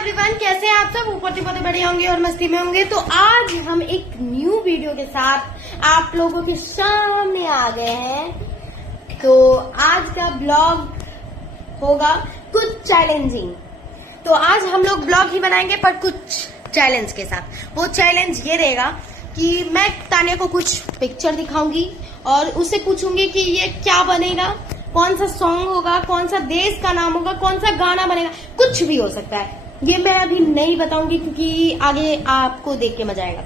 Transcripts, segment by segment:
Everyone, कैसे हैं आप सब? ऊपर से बहुत बढ़िया होंगे और मस्ती में होंगे। तो आज हम एक न्यू वीडियो के साथ आप लोगों के सामने आ गए हैं। तो आज का ब्लॉग होगा कुछ चैलेंजिंग। तो आज हम लोग ब्लॉग ही बनाएंगे पर कुछ चैलेंज के साथ। वो चैलेंज ये रहेगा कि मैं तानिया को कुछ पिक्चर दिखाऊंगी और उससे पूछूंगी कि ये क्या बनेगा, कौन सा सॉन्ग होगा, कौन सा देश का नाम होगा, कौन सा गाना बनेगा, कुछ भी हो सकता है। ये मैं अभी नहीं बताऊंगी क्योंकि आगे आपको देख के मजा आएगा।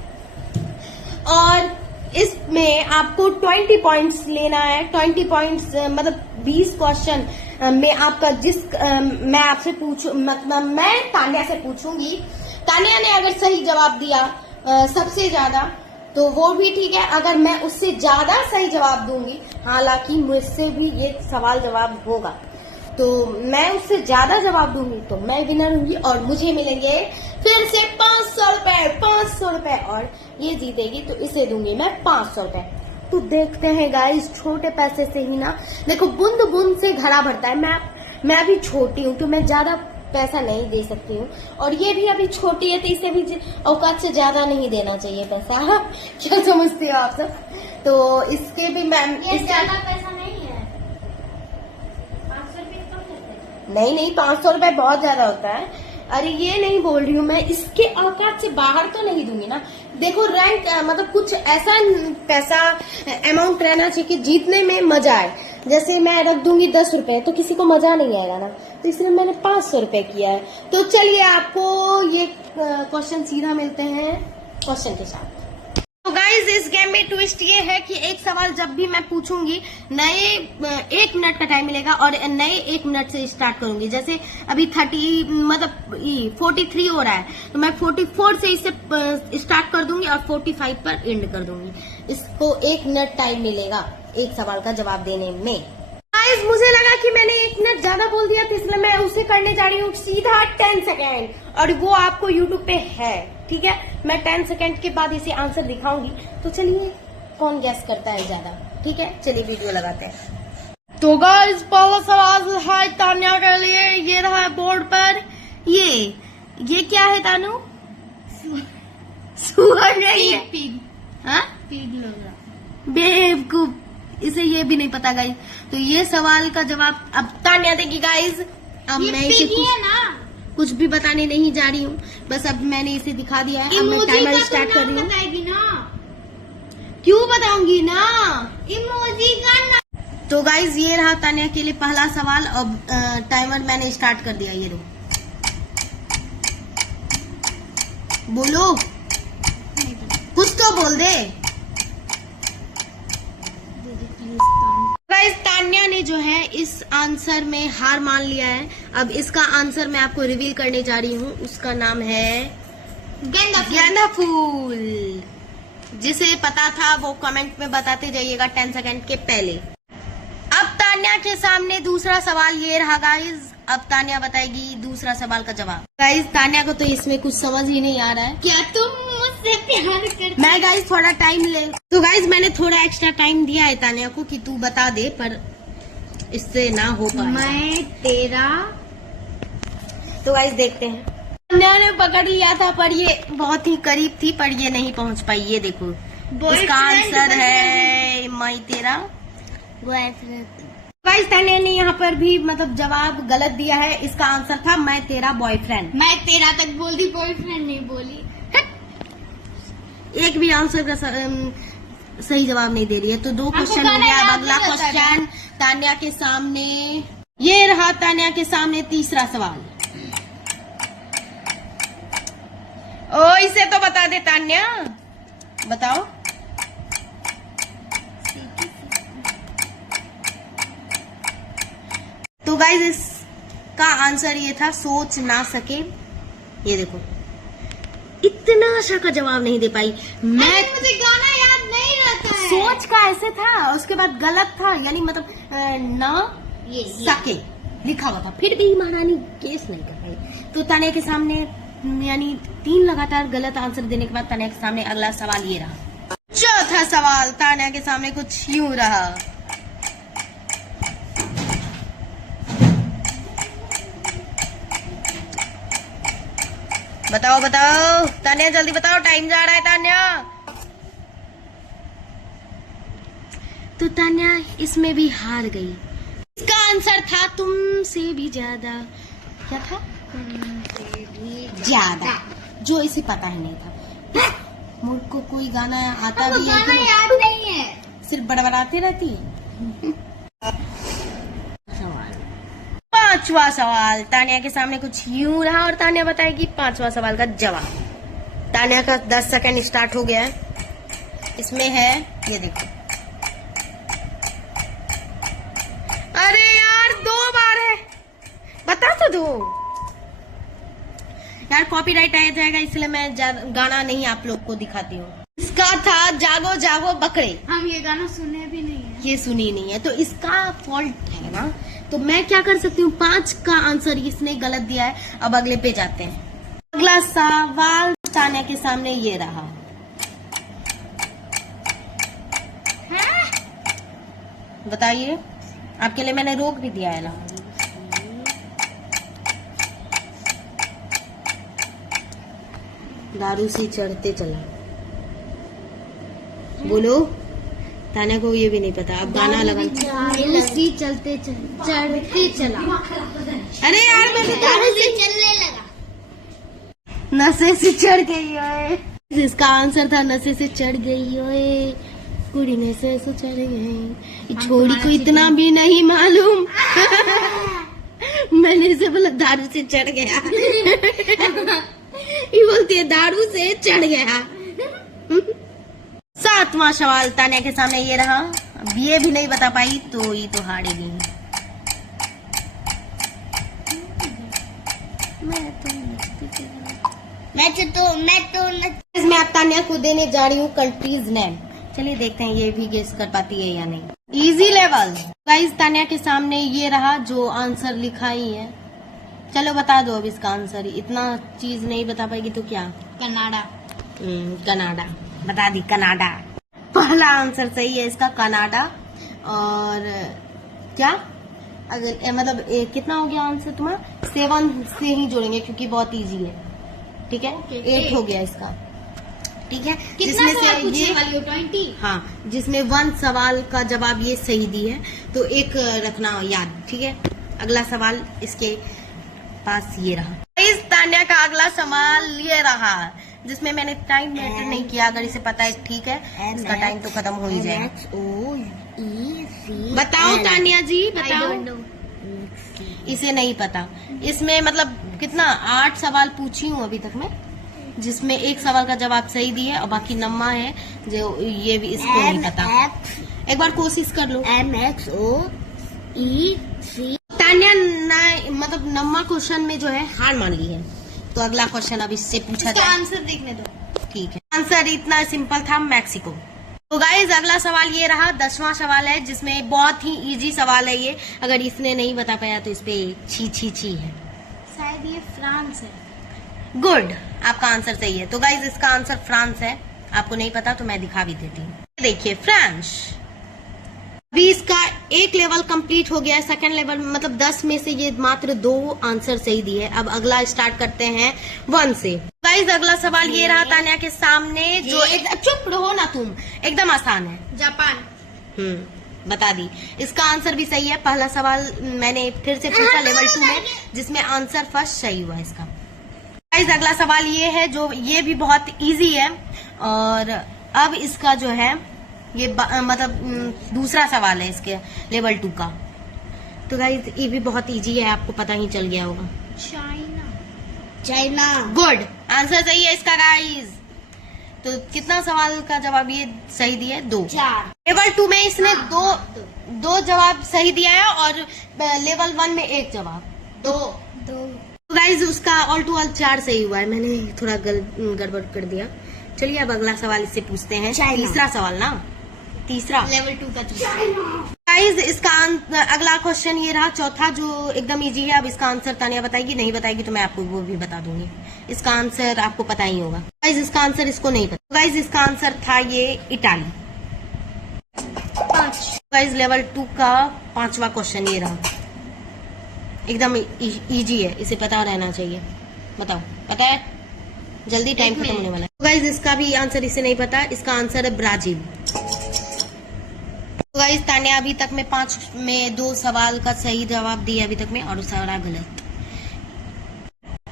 और इसमें आपको 20 पॉइंट्स लेना है। 20 पॉइंट्स मतलब 20 क्वेश्चन में आपका मैं आपसे मतलब मैं तानिया से पूछूंगी। तानिया ने अगर सही जवाब दिया सबसे ज्यादा तो वो भी ठीक है। अगर मैं उससे ज्यादा सही जवाब दूंगी, हालांकि मुझसे भी ये सवाल जवाब होगा, तो मैं उससे ज्यादा जवाब दूंगी तो मैं विनर होंगी और मुझे मिलेंगे फिर से 500 रुपए और ये जीतेगी तो इसे दूंगी मैं 500 रुपए। तो देखते हैं गाइस, छोटे पैसे से ही ना, देखो बूंद बूंद से घड़ा भरता है। मैं अभी छोटी हूँ तो मैं ज्यादा पैसा नहीं दे सकती हूँ और ये भी अभी छोटी है तो इसे भी औकात से ज्यादा नहीं देना चाहिए पैसा। क्या समझते हो आप सब? तो इसके भी मैम ज्यादा पैसा नहीं है, 500 रुपये कम लेते हैं। नहीं 500 रुपए बहुत ज्यादा होता है। अरे ये नहीं बोल रही हूँ मैं, इसके औकात से बाहर तो नहीं दूंगी ना। देखो रैंक मतलब कुछ ऐसा पैसा अमाउंट रहना चाहिए कि जीतने में मजा आए। जैसे मैं रख दूंगी 10 रुपए तो किसी को मजा नहीं आएगा ना, तो इसलिए मैंने 500 रुपए किया है। तो चलिए आपको ये क्वेश्चन सीधा मिलते हैं क्वेश्चन के साथ। तो गाइज इस गेम में ट्विस्ट ये है कि एक सवाल जब भी मैं पूछूंगी नए 1 मिनट का टाइम मिलेगा और नए 1 मिनट से स्टार्ट करूंगी। जैसे अभी 30 मतलब 43 हो रहा है तो मैं 44 से इसे स्टार्ट कर दूंगी और 45 पर एंड कर दूंगी। इसको 1 मिनट टाइम मिलेगा एक सवाल का जवाब देने में। गाइस मुझे लगा कि मैंने 1 मिनट ज्यादा बोल दिया तो इसलिए मैं उसे करने जा रही हूँ सीधा 10 सेकेंड और वो आपको यूट्यूब पे है, ठीक है। मैं 10 सेकेंड के बाद इसे आंसर दिखाऊंगी। तो चलिए कौन गैस करता है ज्यादा, ठीक है। चलिए वीडियो लगाते हैं। तो गाइस पहला सवाल है तानिया के लिए। ये रहा है बोर्ड पर। ये क्या है तानू? सुअर नहीं है, पिग लोग बेवकूफ, इसे ये भी नहीं पता गाइस। तो ये सवाल का जवाब अब तानिया देगी गाइस। अब मैं इसे कुछ भी बताने नहीं जा रही हूँ, बस अब मैंने इसे दिखा दिया है। अब मैं टाइमर स्टार्ट कर रही हूँ। क्यों बताऊंगी ना, इमोजी का नाम। तो गाइज ये रहा तानिया के लिए पहला सवाल। अब टाइमर मैंने स्टार्ट कर दिया। ये लो, बोलो कुछ तो बोल दे। गाइस तानिया ने जो है इस आंसर में हार मान लिया है। अब इसका आंसर मैं आपको रिवील करने जा रही हूँ। उसका नाम है गेंदा फूल। जिसे पता था वो कमेंट में बताते जाइएगा 10 सेकंड के पहले। अब तानिया के सामने दूसरा सवाल ये रहा गाइज। अब तानिया बताएगी दूसरा सवाल का जवाब। गाइज तानिया को तो इसमें कुछ समझ ही नहीं आ रहा है। क्या तुम मुझसे प्यार करते? मैं गाइज थोड़ा टाइम ले, तो गाइज मैंने थोड़ा एक्स्ट्रा टाइम दिया है तानिया को कि तू बता दे, पर इससे ना हो पाए। मैं तेरा। तो गाइज देखते हैं। तानिया ने पकड़ लिया था पर ये बहुत ही करीब थी, पर ये नहीं पहुंच पाई। ये देखो इसका आंसर है मैं तेरा बॉयफ्रेंड। गाइस तानिया ने यहाँ पर भी मतलब जवाब गलत दिया है। इसका आंसर था मैं तेरा बॉयफ्रेंड। मैं तेरा तक बोल दी, बॉयफ्रेंड नहीं बोली। एक भी आंसर का सही जवाब नहीं दे रही है। तो 2 क्वेश्चन हो गया। अब अगला क्वेश्चन तानिया के सामने। ये रहा तानिया के सामने तीसरा सवाल। ओ इसे तो बता दे तानिया, बताओ। तो गाइज इसका आंसर ये था सोच ना सके। ये देखो इतना आशा का जवाब नहीं दे पाई मैं। मुझे गाना याद नहीं रहता है। सोच का ऐसे था, उसके बाद गलत था, यानी मतलब ना सके लिखा हुआ था। फिर भी महारानी केस नहीं कर पाई। तो तानिया के सामने यानी 3 लगातार गलत आंसर देने के बाद तानिया के सामने अगला सवाल ये रहा। चौथा सवाल तानिया के सामने कुछ यूं रहा। बताओ बताओ तान्या, जल्दी बताओ, टाइम जा रहा है तान्या। तो तान्या इसमें भी हार गई। इसका आंसर था तुमसे भी ज्यादा। क्या था? तुमसे भी ज्यादा, जो इसे पता ही नहीं था। मुझको को कोई गाना आता भी है गाना कि याद नहीं है। सिर्फ बड़बड़ाती रहती है। पांचवा सवाल तान्या के सामने कुछ यूं रहा और तान्या बताएगी पांचवा सवाल का जवाब। तान्या का 10 सेकंड स्टार्ट हो गया है। इसमें है, ये देखो। अरे यार 2 बार है, बता तो दो यार, कॉपीराइट आ जाएगा, इसलिए मैं गाना नहीं आप लोग को दिखाती हूँ। इसका था जागो जागो बकरे। हम ये गाना सुने भी नहीं है। ये सुनी नहीं है तो इसका फॉल्ट है ना। तो मैं क्या कर सकती हूँ, 5 का आंसर इसने गलत दिया है। अब अगले पे जाते हैं। अगला सवाल तान्या के सामने ये रहा। बताइए, आपके लिए मैंने रोक भी दिया है ना। दारू से चढ़ते चला, बोलो। तान्या को ये भी नहीं पता। अब गाना लगा, चलते चढ़ते चला। अरे यार मैं तो दारू से चलने लगा। नशे से चढ़ गई है। इसका आंसर था नशे से चढ़ गई ओए, कुड़ी नशे से चढ़ गई। छोड़ी को इतना भी नहीं मालूम। मैंने इसे बोला दारू से चढ़ गया। ये बोलती है दारू से चढ़ गया। 7वां सवाल तान्या के सामने ये रहा। अब ये भी नहीं बता पाई तो ये तो हारेगी। मैं अब तान्या को देने जा रही हूँ कंट्रीज नेम। चलिए देखते हैं ये भी गेस कर पाती है या नहीं। Easy level. गाइस तान्या के सामने ये रहा जो आंसर लिखा ही है। चलो बता दो अब इसका आंसर। इतना चीज नहीं बता पाएगी तो क्या? कनाडा। कनाडा बता दी। कनाडा पहला आंसर सही है इसका, कनाडा। और क्या अगर मतलब कितना हो गया आंसर तुम्हारा? 7 से ही जोड़ेंगे क्योंकि बहुत इजी है। ठीक है, 8 हो गया इसका। ठीक है, कितना सवाल पूछने वाली हो? 20। हाँ, जिसमें 1 सवाल का जवाब ये सही दी है तो 1 रखना याद। ठीक है, अगला सवाल इसके पास ये रहा। इस तान्या का अगला सवाल ये रहा जिसमें मैंने टाइम मेंटेन नहीं किया। अगर इसे पता है ठीक है, इसका टाइम तो खत्म हो ही जाएगा। बताओ तान्या जी, बताओ। इसे नहीं पता। इसमें मतलब कितना 8 सवाल पूछी हूँ अभी तक मैं, जिसमें 1 सवाल का जवाब सही दिया और बाकी नम्मा है जो ये भी इसको नहीं पता। एक बार कोशिश कर लो। MXOEC। तान्या मतलब नम्मा क्वेश्चन में जो है हार मान ली है, तो अगला क्वेश्चन अब इससे पूछा जाए। आंसर देखने दो। ठीक है, आंसर इतना सिंपल था, मैक्सिको। तो गाइज अगला सवाल ये रहा, 10वां सवाल है जिसमें बहुत ही इजी सवाल है ये। अगर इसने नहीं बता पाया तो इस पे छी छी छी है। शायद ये फ्रांस है। गुड, आपका आंसर सही है। तो गाइज इसका आंसर फ्रांस है। आपको नहीं पता तो मैं दिखा भी देती हूँ। देखिए फ्रांस। अभी इसका 1 लेवल कंप्लीट हो गया है। सेकंड लेवल मतलब 10 में से ये मात्र 2 आंसर सही दिए। अब अगला स्टार्ट करते हैं 1 से। गाइस अगला सवाल ये रहा तान्या के सामने जो चुप रहो ना तुम, एकदम आसान है। जापान। बता दी। इसका आंसर भी सही है। पहला सवाल मैंने फिर से पूछा लेवल 2 में, जिसमें आंसर फर्स्ट सही हुआ इसका। गाइस अगला सवाल ये है जो ये भी बहुत इजी है। और अब इसका जो है ये मतलब दूसरा सवाल है इसके लेवल 2 का। तो गाइस ये भी बहुत इजी है, आपको पता ही चल गया होगा। चाइना। गुड, आंसर सही है इसका गाइस। तो कितना सवाल का जवाब ये सही दिया है? 2। लेवल 2 में इसने दो जवाब सही दिया है और लेवल 1 में 1 जवाब। 2। तो गाइस उसका ऑल टू ऑल 4 सही हुआ है। मैंने थोड़ा गड़बड़ कर दिया। चलिए अब अगला सवाल इससे पूछते हैं। तीसरा सवाल ना, तीसरा लेवल 2 का। गाइस इसका अगला क्वेश्चन ये रहा, चौथा जो एकदम इजी है। अब इसका आंसर तान्या बताएगी, नहीं बताएगी तो मैं आपको वो भी बता दूंगी। इसका आंसर आपको पता ही होगा। गाइस इसका आंसर इसको नहीं पता। गाइस इसका आंसर था ये इटाली। 5। गाइस लेवल 2 का 5वां क्वेश्चन ये रहा, एकदम इजी है, इसे पता रहना चाहिए। बताओ, पता है? जल्दी टाइम खत्म होने वाला है। तो गाइज इसका भी आंसर इसे नहीं पता, इसका आंसर है ब्राजील। तो गाइज तान्या अभी तक में 5 में 2 सवाल का सही जवाब दिया अभी तक में, और सारा गलत।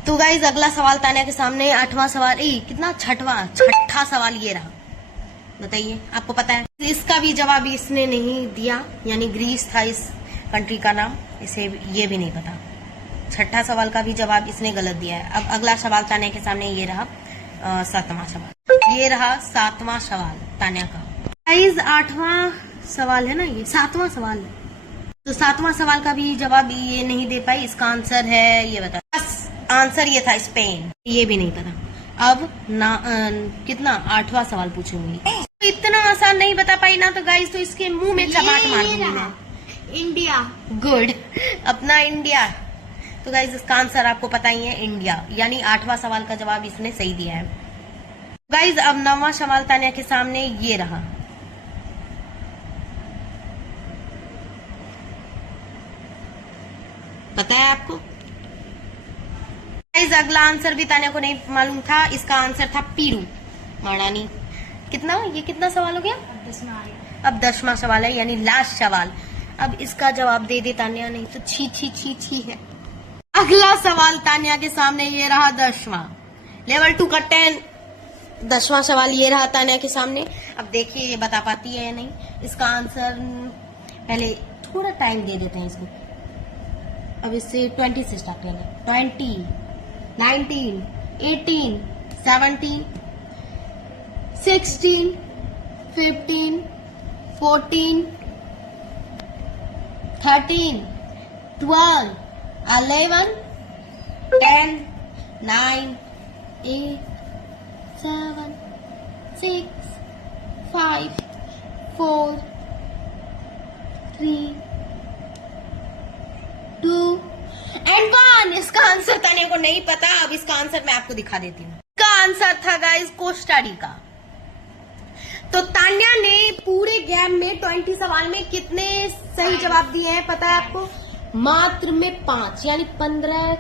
तो गाइज अगला सवाल तान्या के सामने 8वां सवाल, कितना छठा सवाल ये रहा। बताइए, आपको पता है? इसका भी जवाब इसने नहीं दिया, यानी ग्रीस था इस कंट्री का नाम, इसे ये भी नहीं पता। छठा सवाल का भी जवाब इसने गलत दिया है। अब अगला सवाल तान्या के सामने ये रहा 7वां सवाल। ये रहा 7वां सवाल तान्या का। गाइस 8वां सवाल है ना, ये 7वां सवाल है। तो 7वां सवाल का भी जवाब ये नहीं दे पाई। इसका आंसर है, ये बता, आंसर ये था स्पेन, ये भी नहीं पता। अब ना कितना 8वां सवाल पूछूंगी। तो इतना आसान नहीं बता पाई ना, तो गाइस तो इसके मुंह में चमाट मार दूंगी मैं। इंडिया। गुड, अपना इंडिया। तो गाइस इसका आंसर आपको पता ही है, इंडिया, यानी 8वां सवाल का जवाब इसने सही दिया है। गाइस अब 9वां सवाल तान्या के सामने ये रहा। पता है आपको? गाइस अगला आंसर भी तान्या को नहीं मालूम था, इसका आंसर था पीरू माड़ानी। कितना सवाल हो गया? अब 10वां सवाल है, यानी लास्ट सवाल। अब इसका जवाब दे दे तान्या, नहीं तो छी छी छी छी है। अगला सवाल तान्या के सामने ये रहा 10वां, लेवल 2 का 10। 10वां सवाल ये रहा तान्या के सामने। अब देखिए ये बता पाती है या नहीं। इसका आंसर पहले थोड़ा टाइम दे देते हैं इसको। अब इससे 20 से स्टार्ट करेंगे। 20, 19, 18, 17, 16, 15, 14, 13, 12, 11, 10, 9, 8, 7, 6, 5, 4, 3, 2 and 1। इसका आंसर तान्या को नहीं पता। अब इसका आंसर मैं आपको दिखा देती हूँ। इसका आंसर था गाइस कोस्टारिका। तो तान्या ने पूरे गेम में 20 सवाल में कितने सही जवाब दिए हैं पता है आपको? मात्र में 5, यानी 15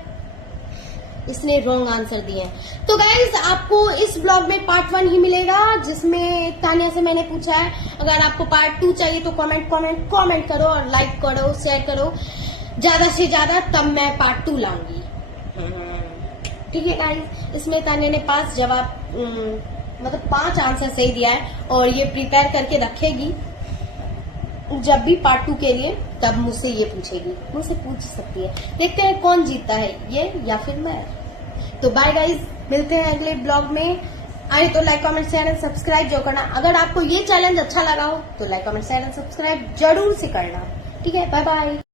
इसने रॉन्ग आंसर दिए हैं। तो गाइज आपको इस ब्लॉग में पार्ट 1 ही मिलेगा, जिसमें तान्या से मैंने पूछा है अगर आपको पार्ट 2 चाहिए तो कमेंट करो और लाइक करो, शेयर करो ज्यादा से ज्यादा, तब मैं पार्ट 2 लाऊंगी। ठीक है गाइज, इसमें तान्या ने 5 जवाब मतलब 5 आंसर सही दिया है, और ये प्रिपेयर करके रखेगी जब भी पार्ट 2 के लिए, तब मुझसे ये पूछेगी, मुझसे पूछ सकती है। देखते हैं कौन जीतता है, ये या फिर मैं। तो बाय गाइज, मिलते हैं अगले ब्लॉग में। आए तो like comment share and subscribe जो करना। अगर आपको ये चैलेंज अच्छा लगा हो तो like comment share and subscribe जरूर से करना। ठीक है, बाय बाय।